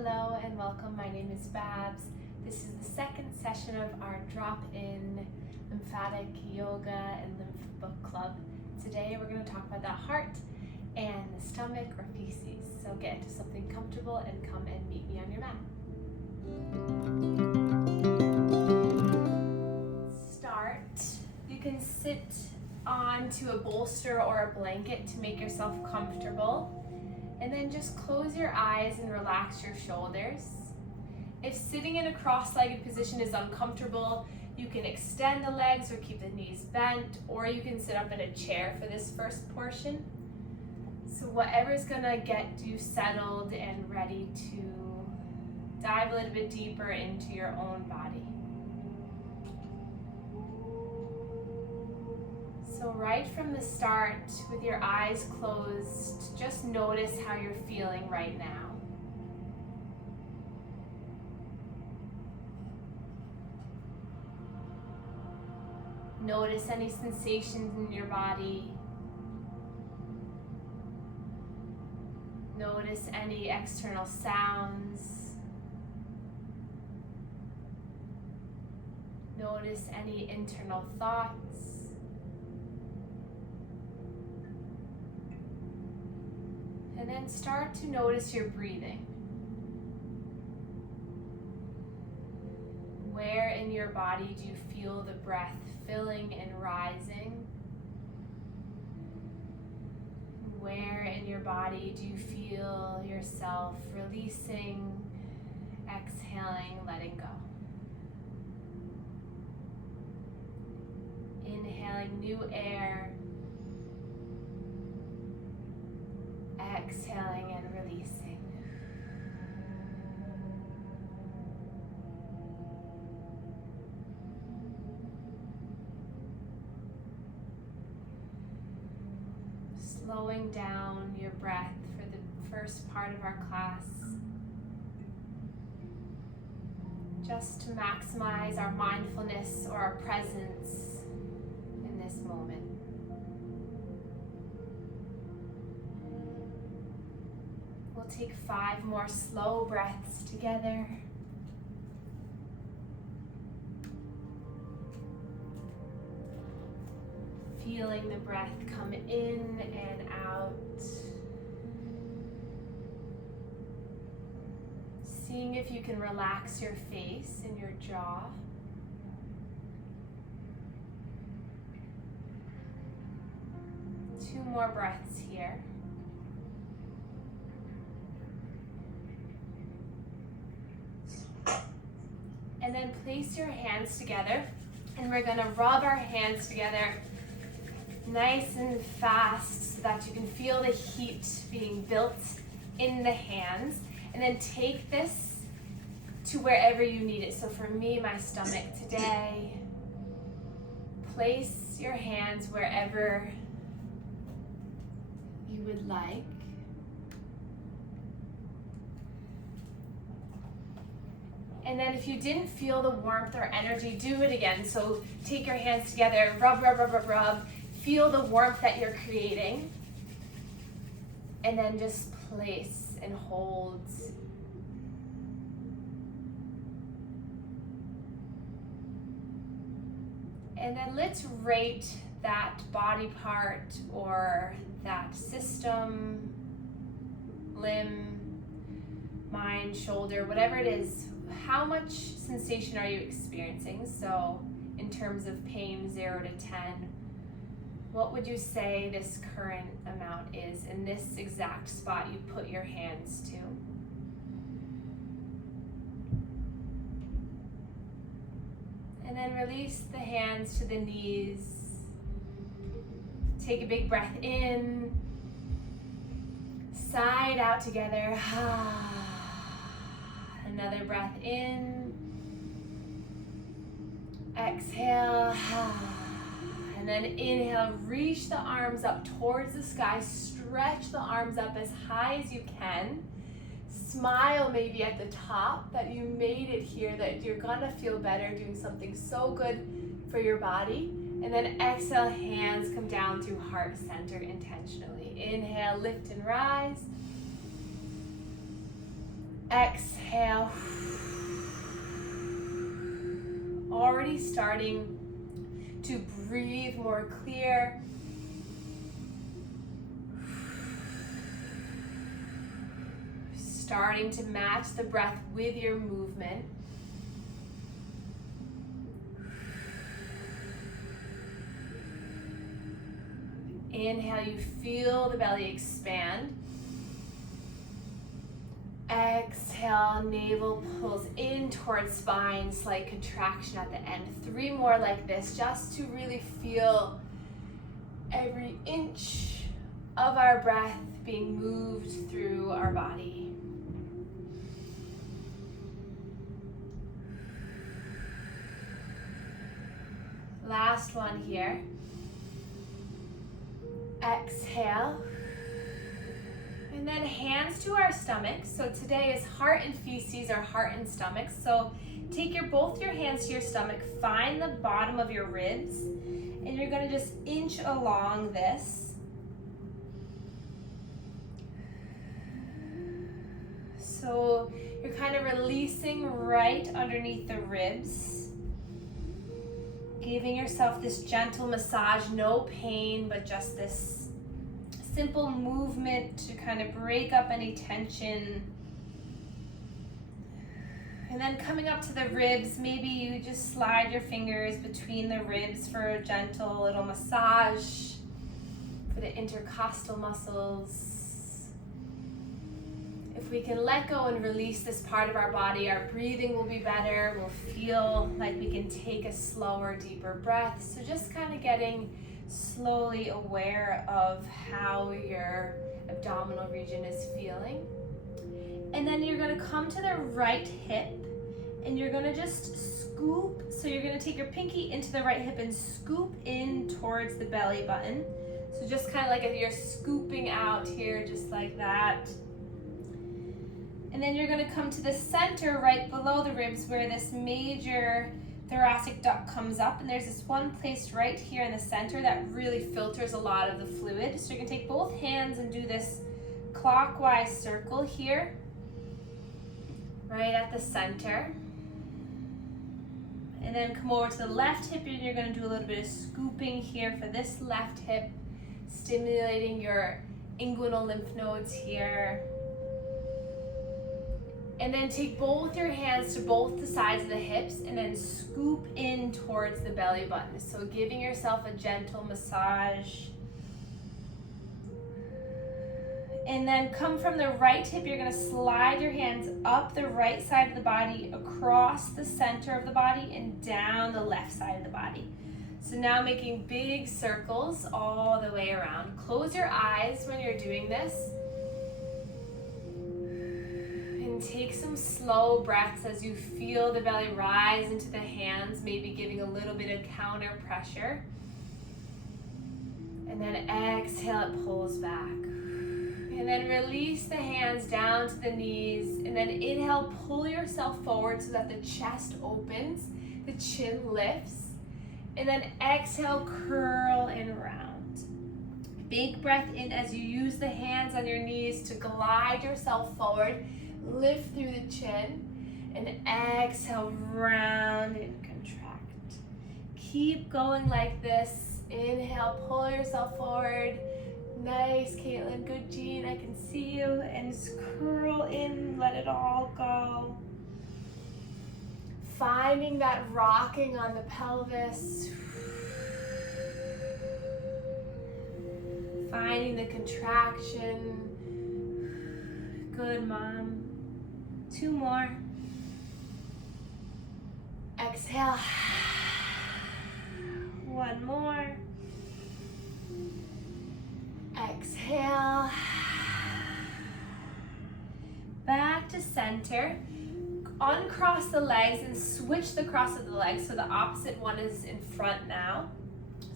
Hello and welcome. My name is Babz. This is the second session of our drop-in lymphatic yoga and lymph book club. Today we're going to talk about the heart and the stomach or feces. So get into something comfortable and come and meet me on your mat. Start. You can sit onto a bolster or a blanket to make yourself comfortable. And then just close your eyes and relax your shoulders. If sitting in a cross-legged position is uncomfortable, you can extend the legs or keep the knees bent, or you can sit up in a chair for this first portion. So whatever's gonna get you settled and ready to dive a little bit deeper into your own body. So right from the start, with your eyes closed, just notice how you're feeling right now. Notice any sensations in your body. Notice any external sounds. Notice any internal thoughts. And then start to notice your breathing. Where in your body do you feel the breath filling and rising? Where in your body do you feel yourself releasing, exhaling, letting go? Inhaling new air. Exhaling and releasing. Slowing down your breath for the first part of our class, just to maximize our mindfulness or our presence in this moment. We'll take 5 more slow breaths together. Feeling the breath come in and out. Seeing if you can relax your face and your jaw. Two more breaths here. And then place your hands together, and we're gonna rub our hands together nice and fast so that you can feel the heat being built in the hands. And then take this to wherever you need it. So for me, my stomach today. Place your hands wherever you would like. And then if you didn't feel the warmth or energy, do it again. So take your hands together, rub, rub, rub, rub, rub. Feel the warmth that you're creating. And then just place and hold. And then let's rate that body part or that system, limb, mind, shoulder, whatever it is. How much sensation are you experiencing? So in terms of pain, 0 to 10, what would you say this current amount is in this exact spot you put your hands to? And then release the hands to the knees. Take a big breath in. Side out together. Another breath in, exhale, and then inhale, reach the arms up towards the sky, stretch the arms up as high as you can. Smile maybe at the top that you made it here, that you're gonna feel better doing something so good for your body. And then exhale, hands come down to heart center intentionally. Inhale, lift and rise. Exhale. Already starting to breathe more clear. Starting to match the breath with your movement. Inhale, you feel the belly expand. Exhale, navel pulls in towards spine, slight contraction at the end. 3 more like this, just to really feel every inch of our breath being moved through our body. Last one here. Exhale. And then hands to our stomachs. So today is heart and feces, or heart and stomach. So take both your hands to your stomach, find the bottom of your ribs, and you're gonna just inch along this. So you're kind of releasing right underneath the ribs, giving yourself this gentle massage, no pain, but just this simple movement to kind of break up any tension. And then coming up to the ribs, maybe you just slide your fingers between the ribs for a gentle little massage for the intercostal muscles. If we can let go and release this part of our body, our breathing will be better. We'll feel like we can take a slower, deeper breath. So just kind of getting slowly aware of how your abdominal region is feeling. And then you're going to come to the right hip and you're going to just scoop. So you're going to take your pinky into the right hip and scoop in towards the belly button. So just kind of like if you're scooping out here, just like that. And then you're going to come to the center right below the ribs where this major thoracic duct comes up, and there's this one place right here in the center that really filters a lot of the fluid. So you can take both hands and do this clockwise circle here, right at the center. And then come over to the left hip, and you're going to do a little bit of scooping here for this left hip, stimulating your inguinal lymph nodes here. And then take both your hands to both the sides of the hips and then scoop in towards the belly button. So giving yourself a gentle massage. And then come from the right hip, you're going to slide your hands up the right side of the body, across the center of the body, and down the left side of the body. So now making big circles all the way around. Close your eyes when you're doing this. Take some slow breaths as you feel the belly rise into the hands, maybe giving a little bit of counter pressure. And then exhale, it pulls back. And then release the hands down to the knees. And then inhale, pull yourself forward so that the chest opens, the chin lifts. And then exhale, curl and round. Big breath in as you use the hands on your knees to glide yourself forward. Lift through the chin, and exhale, round and contract. Keep going like this. Inhale, pull yourself forward. Nice, Caitlin, good, Jean, I can see you. And just curl in, let it all go. Finding that rocking on the pelvis. Finding the contraction. Good, Mom. 2 more. Exhale. 1 more. Exhale. Back to center. Uncross the legs and switch the cross of the legs so the opposite one is in front now.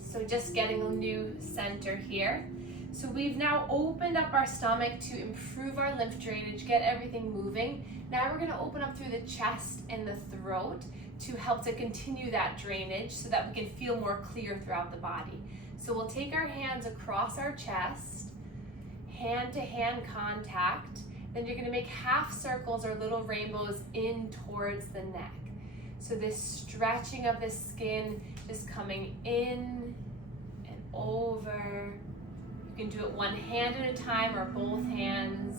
So just getting a new center here. So we've now opened up our stomach to improve our lymph drainage, get everything moving. Now we're going to open up through the chest and the throat to help to continue that drainage so that we can feel more clear throughout the body. So we'll take our hands across our chest, hand to hand contact, Then you're going to make half circles or little rainbows in towards the neck. So this stretching of the skin, just coming in and over. You can do it one hand at a time or both hands.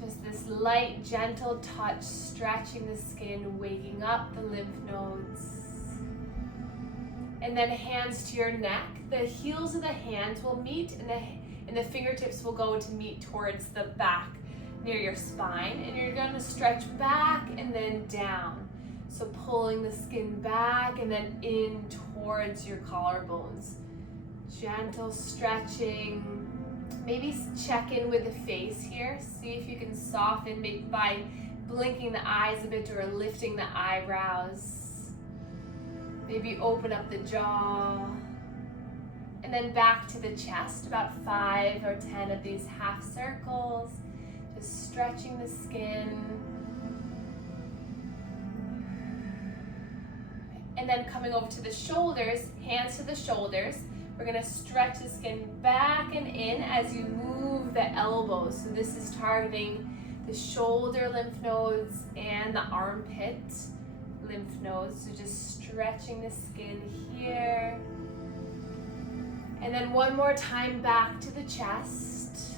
Just this light, gentle touch, stretching the skin, waking up the lymph nodes. And then hands to your neck. The heels of the hands will meet and the fingertips will go to meet towards the back near your spine. And you're going to stretch back and then down. So pulling the skin back and then in towards your collarbones. Gentle stretching. Maybe check in with the face here. See if you can soften maybe by blinking the eyes a bit or lifting the eyebrows. Maybe open up the jaw. And then back to the chest, about 5 or 10 of these half circles. Just stretching the skin. And then coming over to the shoulders, hands to the shoulders. We're going to stretch the skin back and in as you move the elbows. So this is targeting the shoulder lymph nodes and the armpit lymph nodes. So just stretching the skin here. And then one more time back to the chest.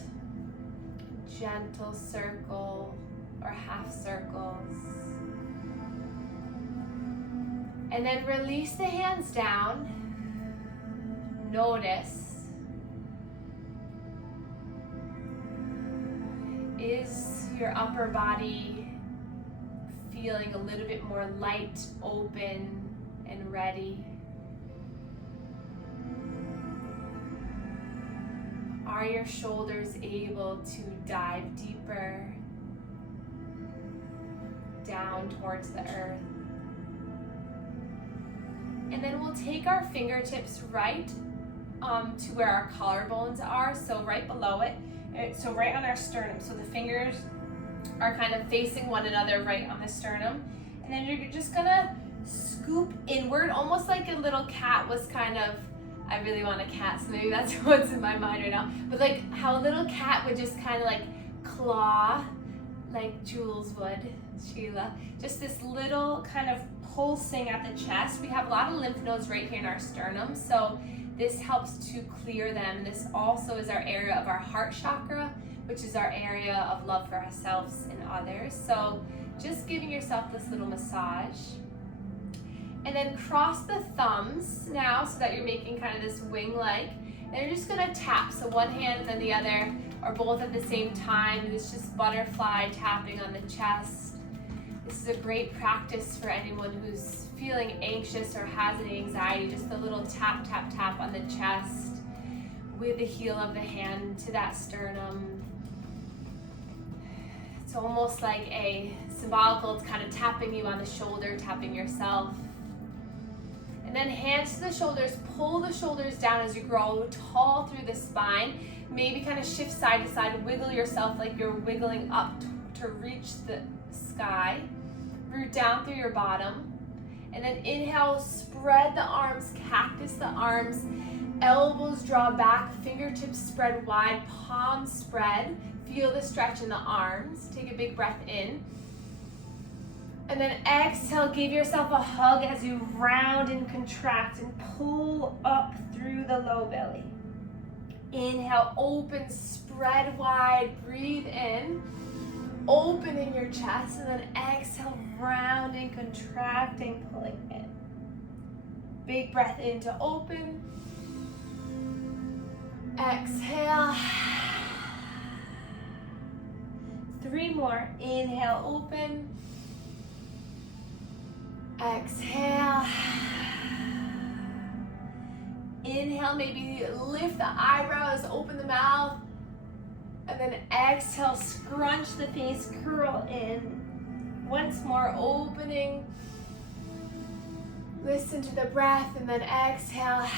Gentle circle or half circles. And then release the hands down. Notice, is your upper body feeling a little bit more light, open, and ready? Are your shoulders able to dive deeper down towards the earth? And then we'll take our fingertips right to where our collarbones are, so right below it, so right on our sternum. So the fingers are kind of facing one another right on the sternum. And then you're just gonna scoop inward, almost like a little cat was kind of, I really want a cat, so maybe that's what's in my mind right now. But like how a little cat would just kind of like claw, like Jules would, Sheila. Just this little kind of pulsing at the chest. We have a lot of lymph nodes right here in our sternum, so this helps to clear them. This also is our area of our heart chakra, which is our area of love for ourselves and others. So just giving yourself this little massage. And then cross the thumbs now so that you're making kind of this wing-like. And you're just gonna tap, so one hand and then the other, or both at the same time. And it's just butterfly tapping on the chest. This is a great practice for anyone who's feeling anxious or has any anxiety. Just a little tap, tap, tap on the chest with the heel of the hand to that sternum. It's almost like a symbolical, it's kind of tapping you on the shoulder, tapping yourself. And then hands to the shoulders, pull the shoulders down as you grow tall through the spine. Maybe kind of shift side to side, wiggle yourself like you're wiggling up to reach the sky. Root down through your bottom. And then inhale, spread the arms, cactus the arms, elbows draw back, fingertips spread wide, palms spread. Feel the stretch in the arms. Take a big breath in. And then exhale, give yourself a hug as you round and contract and pull up through the low belly. Inhale, open, spread wide, breathe in. Opening your chest, and then exhale, rounding, contracting, pulling in. Big breath in to open. Exhale. 3 more. Inhale, open. Exhale. Inhale, maybe lift the eyebrows, open the mouth. And then exhale, scrunch the face, curl in. Once more, opening. Listen to the breath, and then exhale,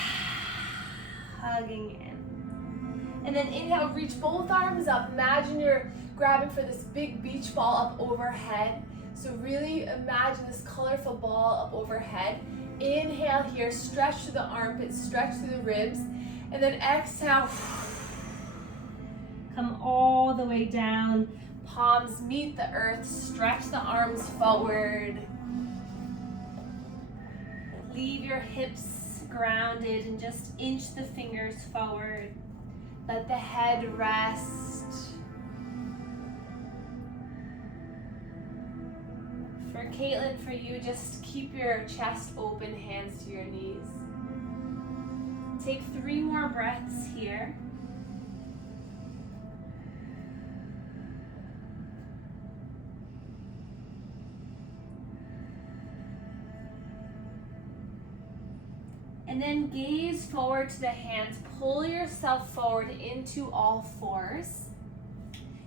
hugging in. And then inhale, reach both arms up. Imagine you're grabbing for this big beach ball up overhead. So really imagine this colorful ball up overhead. Inhale here, stretch through the armpits, stretch through the ribs. And then exhale. Come all the way down. Palms meet the earth. Stretch the arms forward. Leave your hips grounded and just inch the fingers forward. Let the head rest. For Caitlin, for you, just keep your chest open, hands to your knees. Take 3 more breaths here. And then gaze forward to the hands. Pull yourself forward into all fours.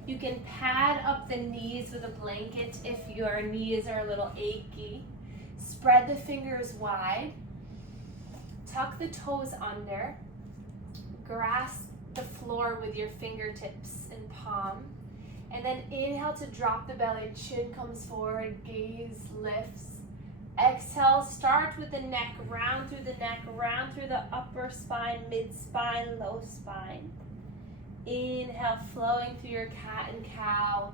You can pad up the knees with a blanket if your knees are a little achy. Spread the fingers wide. Tuck the toes under. Grasp the floor with your fingertips and palm. And then inhale to drop the belly. Chin comes forward. Gaze lifts. Exhale, start with the neck, round through the neck, round through the upper spine, mid-spine, low spine. Inhale, flowing through your cat and cow.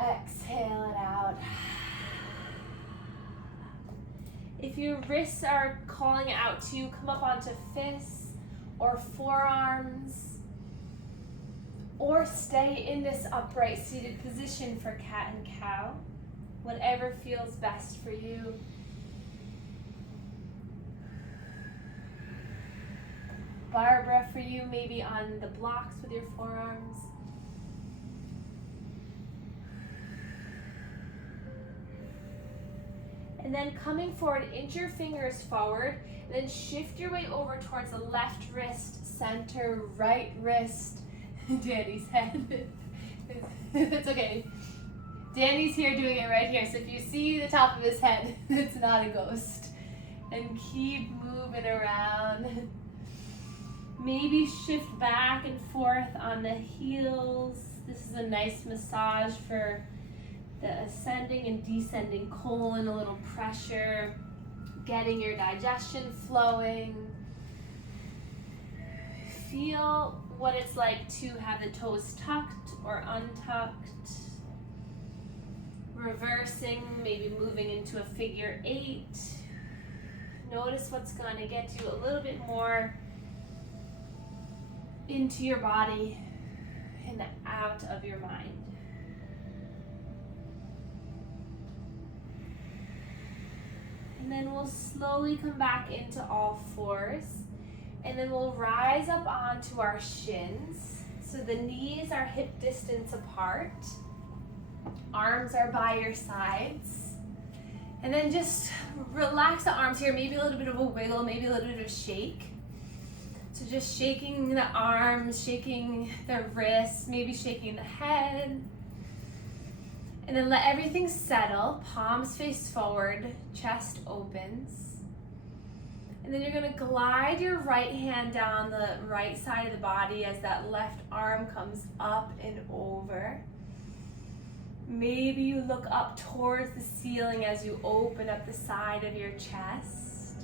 Exhale it out. If your wrists are calling out to you, come up onto fists or forearms, or stay in this upright seated position for cat and cow. Whatever feels best for you. Barbara, for you, maybe on the blocks with your forearms. And then coming forward, inch your fingers forward, and then shift your way over towards the left wrist, center, right wrist. Danny's head. It's okay. Danny's here doing it right here, so if you see the top of his head, it's not a ghost. And keep moving around. Maybe shift back and forth on the heels. This is a nice massage for the ascending and descending colon, a little pressure, getting your digestion flowing. Feel what it's like to have the toes tucked or untucked. Reversing, maybe moving into a figure 8. Notice what's going to get you a little bit more into your body and out of your mind. And then we'll slowly come back into all fours. And then we'll rise up onto our shins. So the knees are hip distance apart. Arms are by your sides. And then just relax the arms here, maybe a little bit of a wiggle, maybe a little bit of shake. So just shaking the arms, shaking the wrists, maybe shaking the head. And then let everything settle, palms face forward, chest opens. And then you're gonna glide your right hand down the right side of the body as that left arm comes up and over. Maybe you look up towards the ceiling as you open up the side of your chest.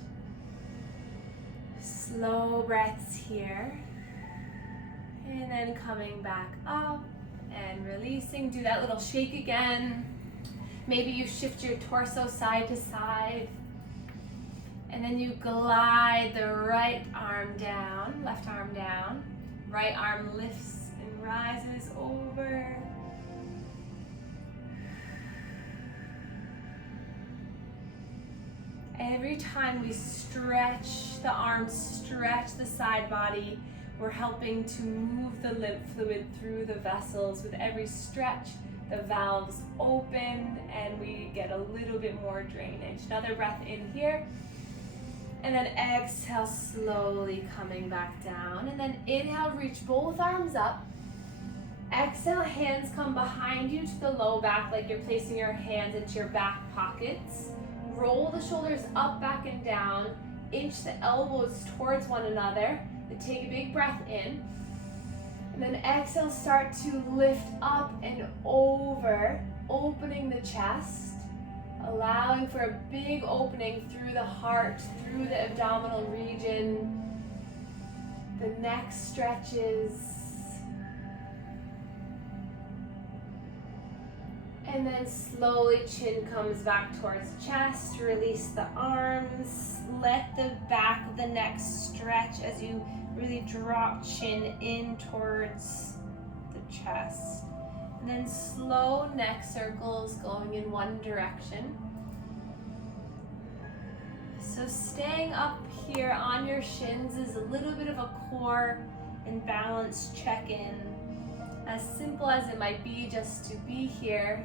Slow breaths here. And then coming back up and releasing. Do that little shake again. Maybe you shift your torso side to side. And then you glide the right arm down, left arm down. Right arm lifts and rises over. Every time we stretch the arms, stretch the side body, we're helping to move the lymph fluid through the vessels. With every stretch, the valves open and we get a little bit more drainage. Another breath in here. And then exhale, slowly coming back down. And then inhale, reach both arms up. Exhale, hands come behind you to the low back like you're placing your hands into your back pockets. Roll the shoulders up, back, and down. Inch the elbows towards one another. And take a big breath in. And then exhale, start to lift up and over, opening the chest. Allowing for a big opening through the heart, through the abdominal region. The neck stretches. And then slowly chin comes back towards chest, release the arms, let the back of the neck stretch as you really drop chin in towards the chest. And then slow neck circles going in one direction. So staying up here on your shins is a little bit of a core and balance check-in. As simple as it might be just to be here,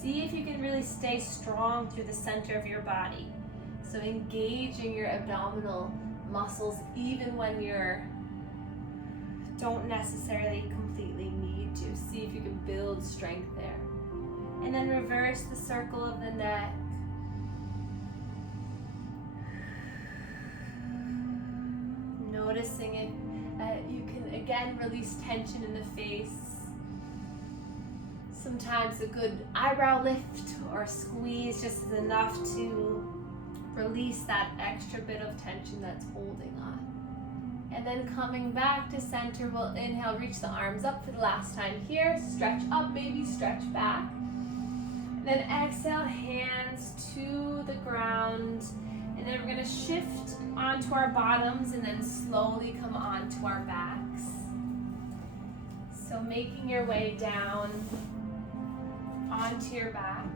see if you can really stay strong through the center of your body. So engaging your abdominal muscles even when you don't necessarily completely need to. See if you can build strength there. And then reverse the circle of the neck. Noticing it, you can again release tension in the face. Sometimes a good eyebrow lift or squeeze just is enough to release that extra bit of tension that's holding on. And then coming back to center, we'll inhale, reach the arms up for the last time here. Stretch up, maybe stretch back. And then exhale, hands to the ground. And then we're gonna shift onto our bottoms and then slowly come onto our backs. So making your way down onto your back.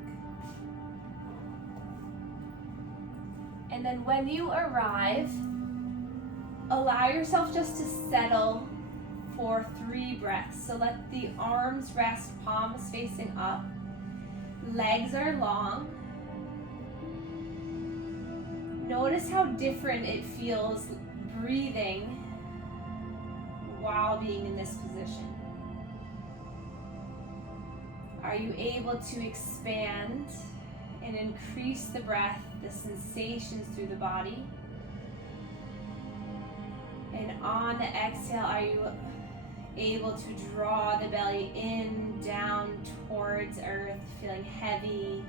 And then when you arrive, allow yourself just to settle for 3 breaths. So let the arms rest, palms facing up. Legs are long. Notice how different it feels breathing while being in this position. Are you able to expand and increase the breath, the sensations through the body? And on the exhale, are you able to draw the belly in, down towards earth, feeling heavy,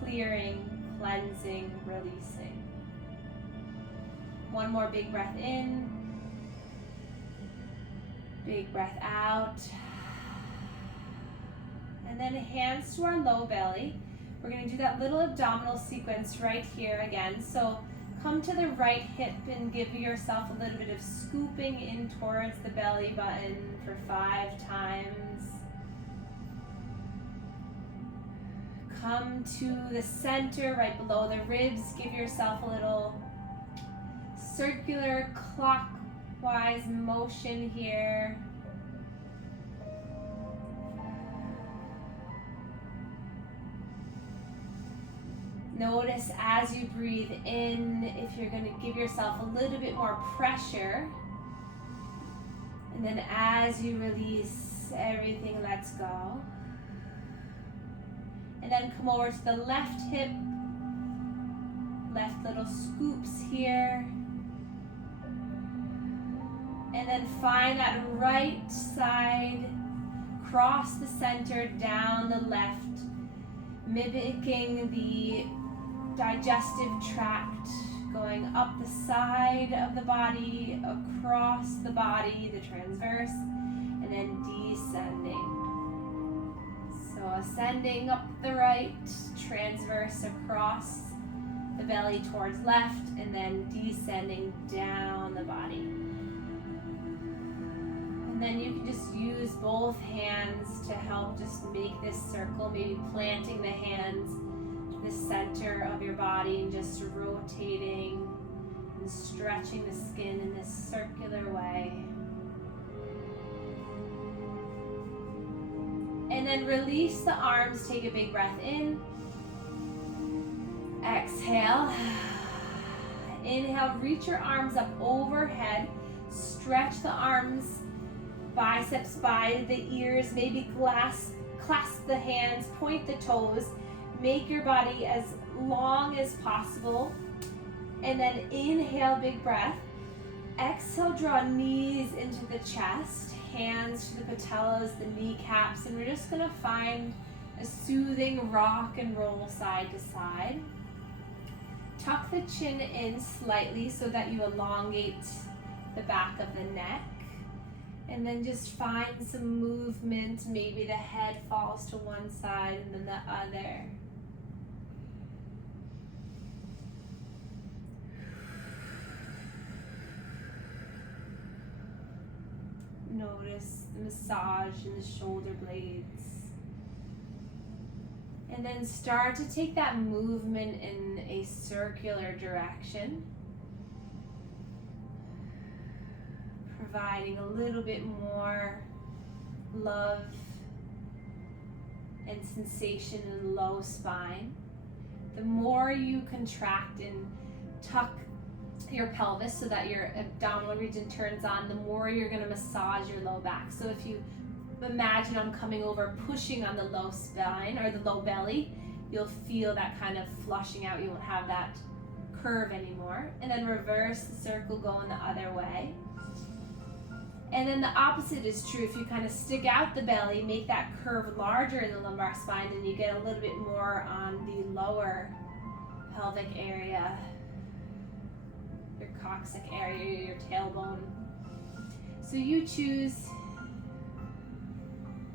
clearing, cleansing, releasing? One more big breath in, big breath out. And then hands to our low belly. We're going to do that little abdominal sequence right here again. So come to the right hip and give yourself a little bit of scooping in towards the belly button for 5 times. Come to the center, right below the ribs. Give yourself a little circular clockwise motion here. Notice as you breathe in, if you're going to give yourself a little bit more pressure. And then as you release, everything lets go. And then come over to the left hip. Left little scoops here. And then find that right side, cross the center, down the left, mimicking the digestive tract, going up the side of the body, across the body, the transverse, and then descending. So ascending up the right, transverse across the belly towards left, and then descending down the body. And then you can just use both hands to help just make this circle, maybe planting the hands the center of your body and just rotating and stretching the skin in this circular way. And then release the arms, take a big breath in. Exhale. Inhale, reach your arms up overhead. Stretch the arms, biceps by the ears, maybe clasp the hands, point the toes. Make your body as long as possible. And then inhale, big breath. Exhale, draw knees into the chest, hands to the patellas, the kneecaps, and we're just gonna find a soothing rock and roll side to side. Tuck the chin in slightly so that you elongate the back of the neck. And then just find some movement. Maybe the head falls to one side and then the other. Notice the massage in the shoulder blades. And then start to take that movement in a circular direction, providing a little bit more love and sensation in the low spine. The more you contract and tuck your pelvis so that your abdominal region turns on, the more you're going to massage your low back. So if you imagine I'm coming over, pushing on the low spine or the low belly, you'll feel that kind of flushing out. You won't have that curve anymore. And then reverse the circle, going the other way. And then the opposite is true. If you kind of stick out the belly, make that curve larger in the lumbar spine, then you get a little bit more on the lower pelvic area, your coccyx area, your tailbone. So you choose,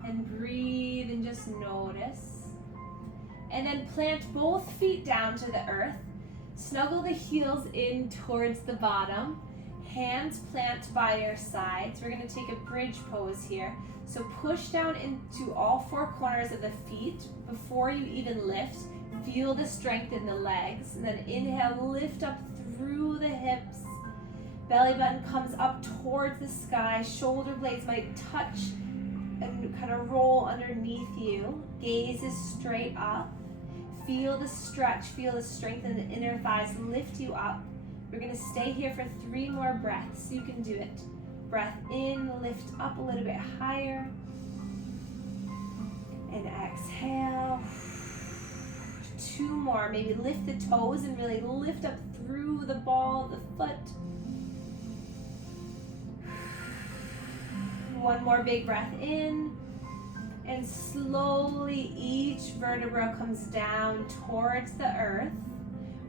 and breathe and just notice. And then plant both feet down to the earth. Snuggle the heels in towards the bottom. Hands plant by your sides. We're going to take a bridge pose here. So push down into all four corners of the feet before you even lift. Feel the strength in the legs. And then inhale, lift up through the hips. Belly button comes up towards the sky. Shoulder blades might touch and kind of roll underneath you. Gaze is straight up. Feel the stretch, feel the strength in the inner thighs lift you up. We're going to stay here for 3 more breaths. You can do it. Breath in, lift up a little bit higher. And exhale. 2 more. Maybe lift the toes and really lift up through the ball of the foot. 1 more big breath in. And slowly each vertebra comes down towards the earth.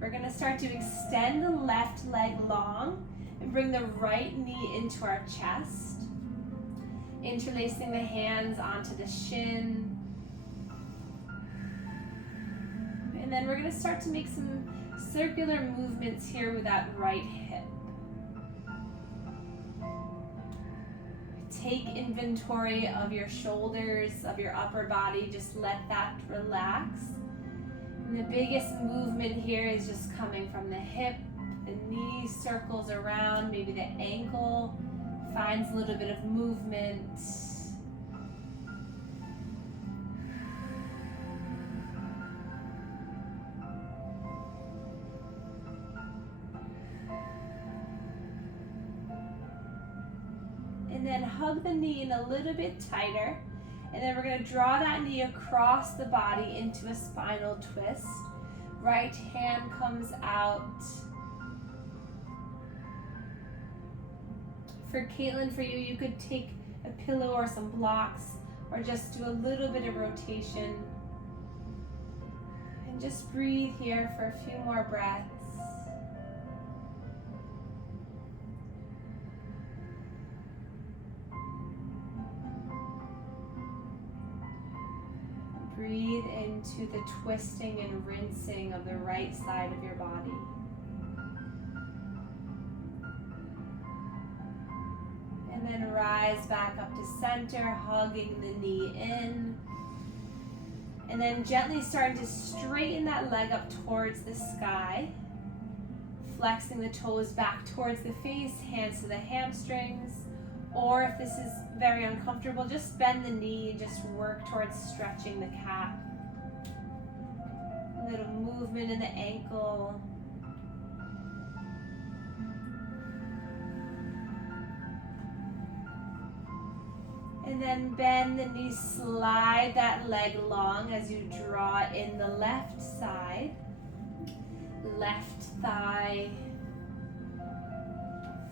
We're going to start to extend the left leg long and bring the right knee into our chest. Interlacing the hands onto the shin. And then we're going to start to make some circular movements here with that right hip. Take inventory of your shoulders, of your upper body. Just let that relax. And the biggest movement here is just coming from the hip. The knee circles around. Maybe the ankle finds a little bit of movement. And then hug the knee in a little bit tighter. And then we're going to draw that knee across the body into a spinal twist. Right hand comes out. For Caitlin, for you, you could take a pillow or some blocks or just do a little bit of rotation. And just breathe here for a few more breaths. Breathe into the twisting and rinsing of the right side of your body. And then rise back up to center, hugging the knee in. And then gently starting to straighten that leg up towards the sky. Flexing the toes back towards the face, hands to the hamstrings. Or if this is very uncomfortable, just bend the knee, just work towards stretching the calf. A little movement in the ankle. And then bend the knee, slide that leg long as you draw in the left side. Left thigh.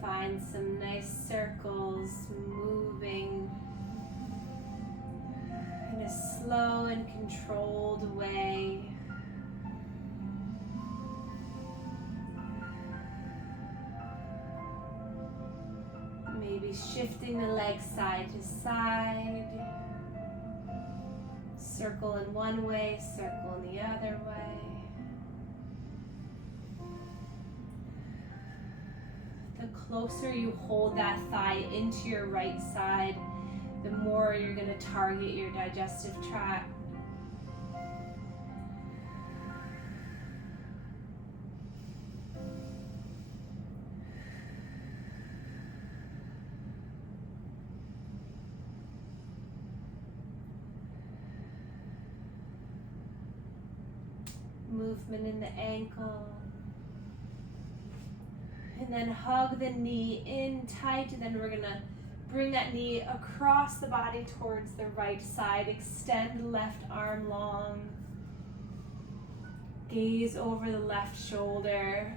Find some nice circles moving in a slow and controlled way. Maybe Maybe shifting the legs side to side. Circle in one way, circle in the other way. The closer you hold that thigh into your right side, the more you're going to target your digestive tract. Movement in the ankle. And then hug the knee in tight, and then we're gonna bring that knee across the body towards the right side. Extend the left arm long. Gaze over the left shoulder.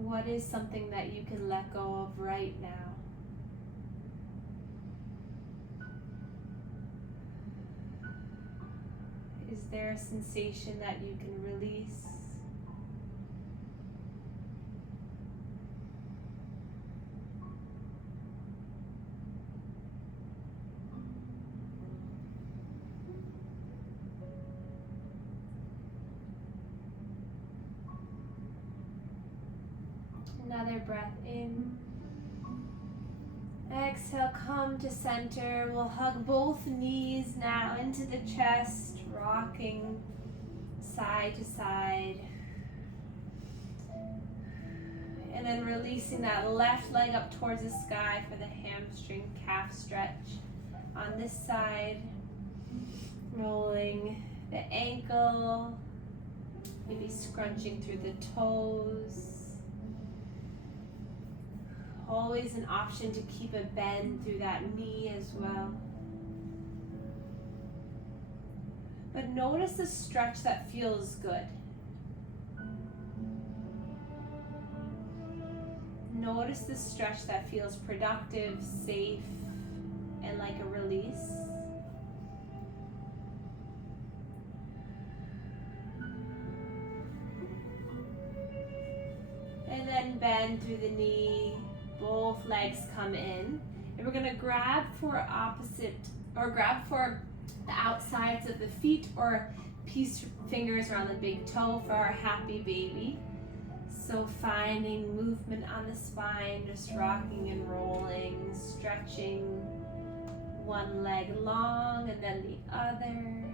What is something that you can let go of right now? Is there a sensation that you can release? Another breath in. Exhale, come to center. We'll hug both knees now into the chest, rocking side to side. And then releasing that left leg up towards the sky for the hamstring calf stretch. On this side, rolling the ankle, maybe scrunching through the toes. Always an option to keep a bend through that knee as well. But notice the stretch that feels good. Notice the stretch that feels productive, safe, and like a release. And then bend through the knee. Both legs come in, and we're gonna grab for the outsides of the feet, or piece fingers around the big toe for our happy baby. So finding movement on the spine, just rocking and rolling, stretching one leg long and then the other.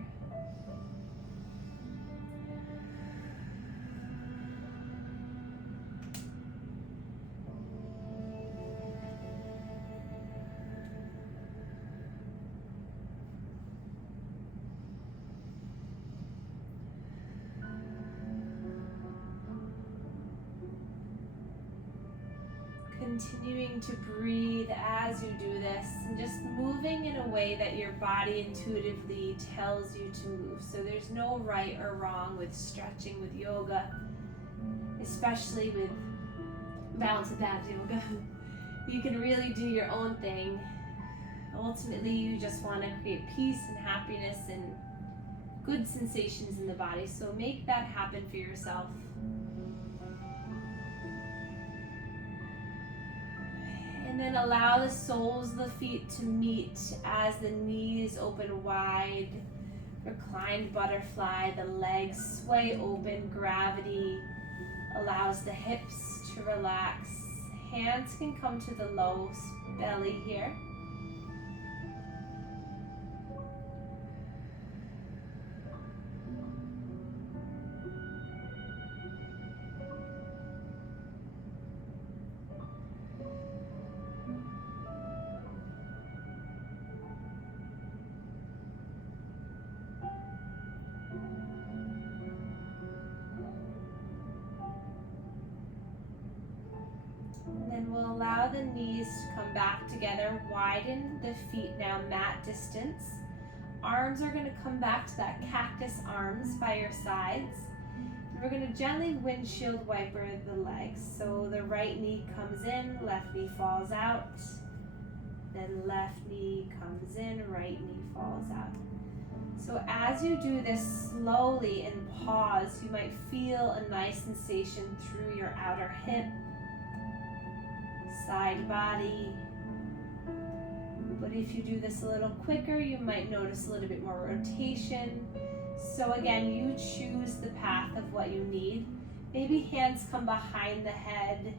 Continuing to breathe as you do this, and just moving in a way that your body intuitively tells you to move. So there's no right or wrong with stretching with yoga, especially with Balance with Babz yoga. You can really do your own thing. Ultimately, you just want to create peace and happiness and good sensations in the body. So make that happen for yourself. And then allow the soles of the feet to meet as the knees open wide. Reclined butterfly, the legs sway open. Gravity allows the hips to relax. Hands can come to the low belly here. Then we'll allow the knees to come back together. Widen the feet now mat distance. Arms are going to come back to that cactus arms by your sides. we're going to gently windshield wiper the legs. So the right knee comes in, left knee falls out. Then left knee comes in, right knee falls out. So as you do this slowly and pause, you might feel a nice sensation through your outer hip, side body. But if you do this a little quicker, you might notice a little bit more rotation. So again, you choose the path of what you need. Maybe hands come behind the head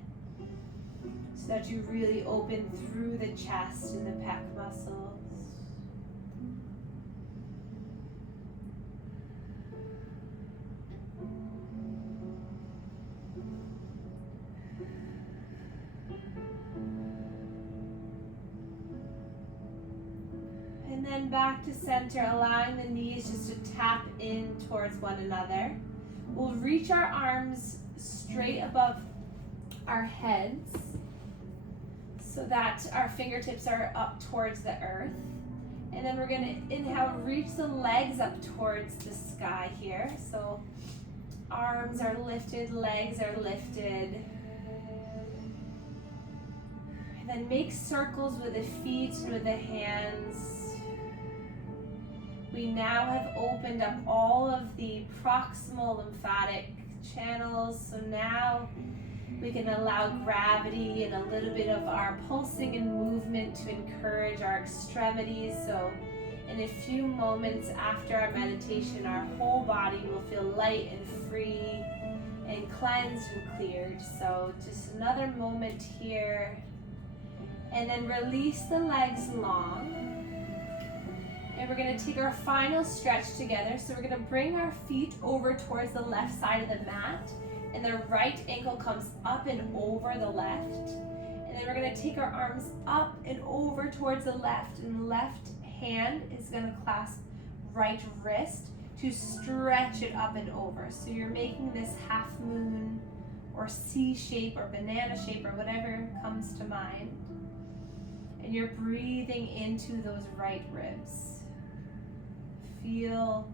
so that you really open through the chest and the pec muscles. And then back to center, allowing the knees just to tap in towards one another. We'll reach our arms straight above our heads so that our fingertips are up towards the earth. And then we're going to inhale, reach the legs up towards the sky here. So arms are lifted, legs are lifted. And then make circles with the feet and with the hands. We now have opened up all of the proximal lymphatic channels. So now we can allow gravity and a little bit of our pulsing and movement to encourage our extremities. So in a few moments after our meditation, our whole body will feel light and free and cleansed and cleared. So just another moment here. And then release the legs long. And we're going to take our final stretch together. So we're going to bring our feet over towards the left side of the mat. And the right ankle comes up and over the left. And then we're going to take our arms up and over towards the left. And left hand is going to clasp right wrist to stretch it up and over. So you're making this half moon or C shape or banana shape or whatever comes to mind. And you're breathing into those right ribs. Feel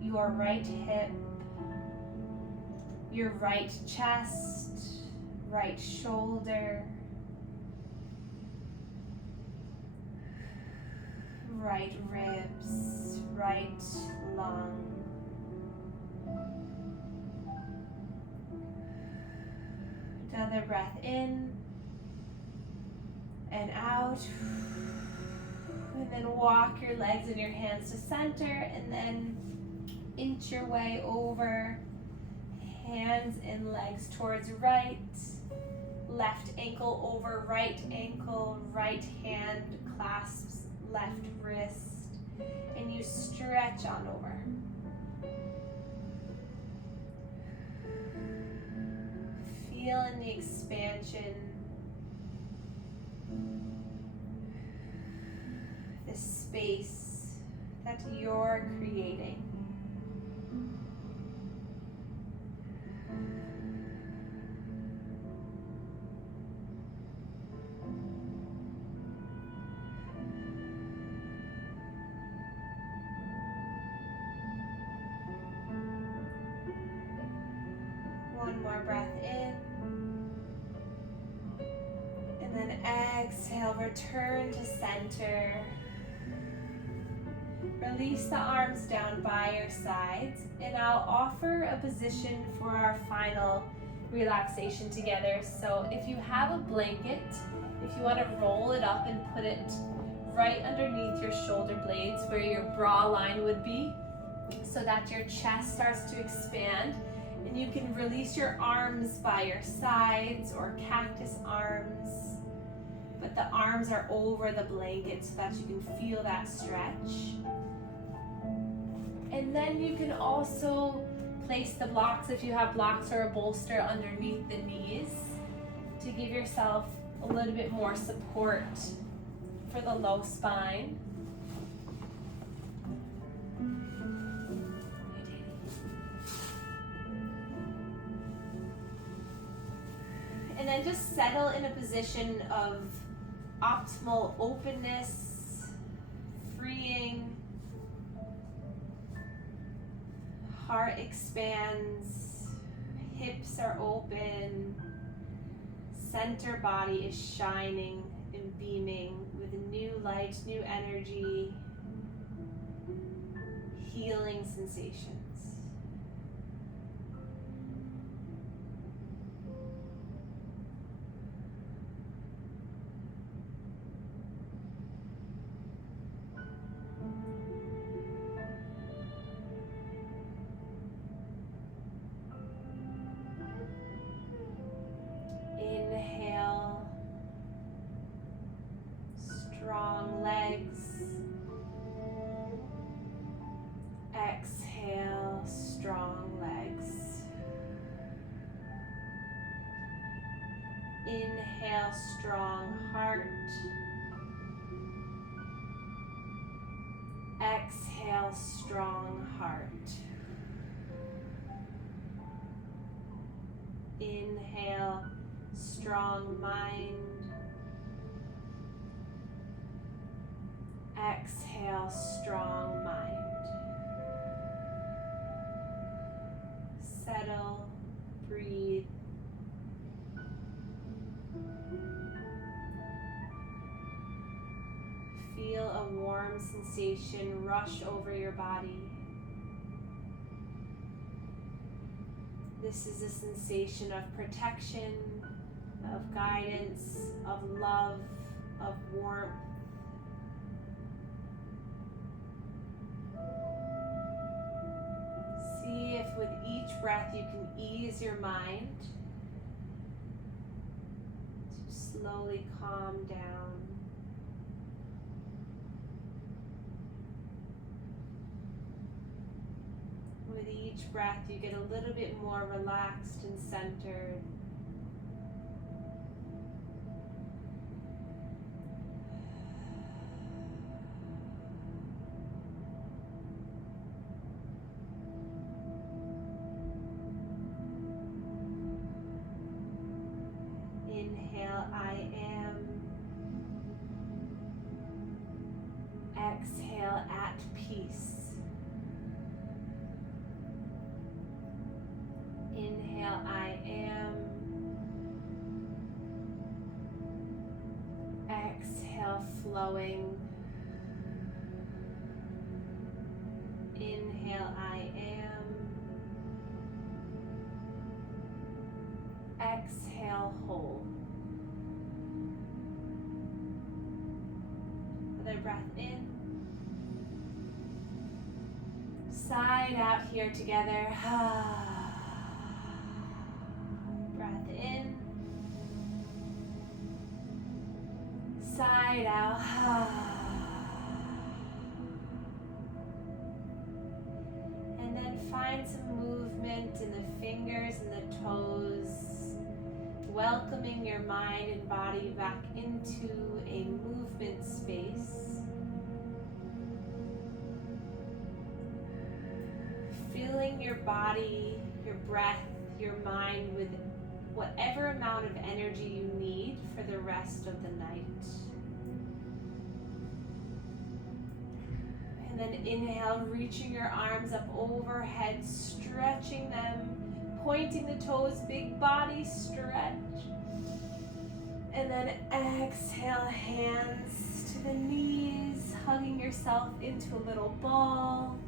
your right hip, your right chest, right shoulder, right ribs, right lung. Another breath in and out. And then walk your legs and your hands to center, and then inch your way over. Hands and legs towards right. Left ankle over right ankle. Right hand clasps left wrist. And you stretch on over. Feeling the expansion. The space that you're creating. One more breath in. And then exhale, return to center. Release the arms down by your sides, and I'll offer a position for our final relaxation together. So if you have a blanket, if you want to roll it up and put it right underneath your shoulder blades where your bra line would be, so that your chest starts to expand, and you can release your arms by your sides or cactus arms, but the arms are over the blanket so that you can feel that stretch. And then you can also place the blocks, if you have blocks or a bolster, underneath the knees to give yourself a little bit more support for the low spine. And then just settle in a position of optimal openness, freeing. Heart expands. Hips are open. Center body is shining and beaming with new light, new energy, healing sensations. Inhale, strong legs. Exhale, strong legs. Inhale, strong heart. Exhale, strong heart. Inhale, strong mind. Exhale, strong mind. Settle, breathe. Feel a warm sensation rush over your body. This is a sensation of protection, of guidance, of love, of warmth. See if with each breath you can ease your mind to slowly calm down. With each breath, you get a little bit more relaxed and centered. Inhale, I am. Exhale, at peace. Inhale, I am. Exhale, flowing. Inhale, I am. Exhale, whole. Another breath in. Side out here together. Breath in. Side out. And then find some movement in the fingers and the toes, welcoming your mind and body back into a movement space. Filling your body, your breath, your mind with whatever amount of energy you need for the rest of the night. And then inhale, reaching your arms up overhead, stretching them, pointing the toes, big body stretch. And then exhale, hands to the knees, hugging yourself into a little ball.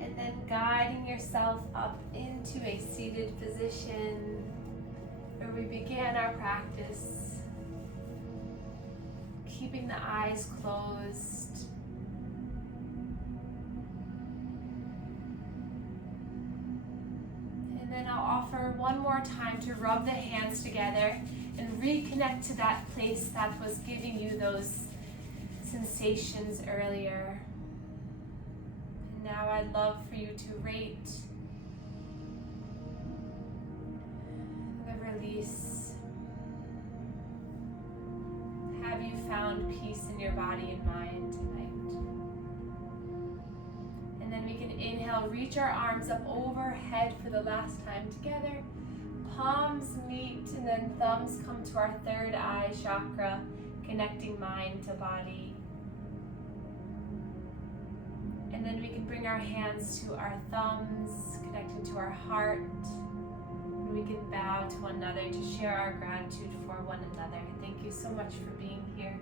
And then guiding yourself up into a seated position where we began our practice. Keeping the eyes closed. And then I'll offer one more time to rub the hands together and reconnect to that place that was giving you those sensations earlier. Now I'd love for you to rate the release. Have you found peace in your body and mind tonight? And then we can inhale, reach our arms up overhead for the last time together. Palms meet and then thumbs come to our third eye chakra, connecting mind to body. And then we can bring our hands to our thumbs, connected to our heart. And we can bow to one another to share our gratitude for one another. Thank you so much for being here.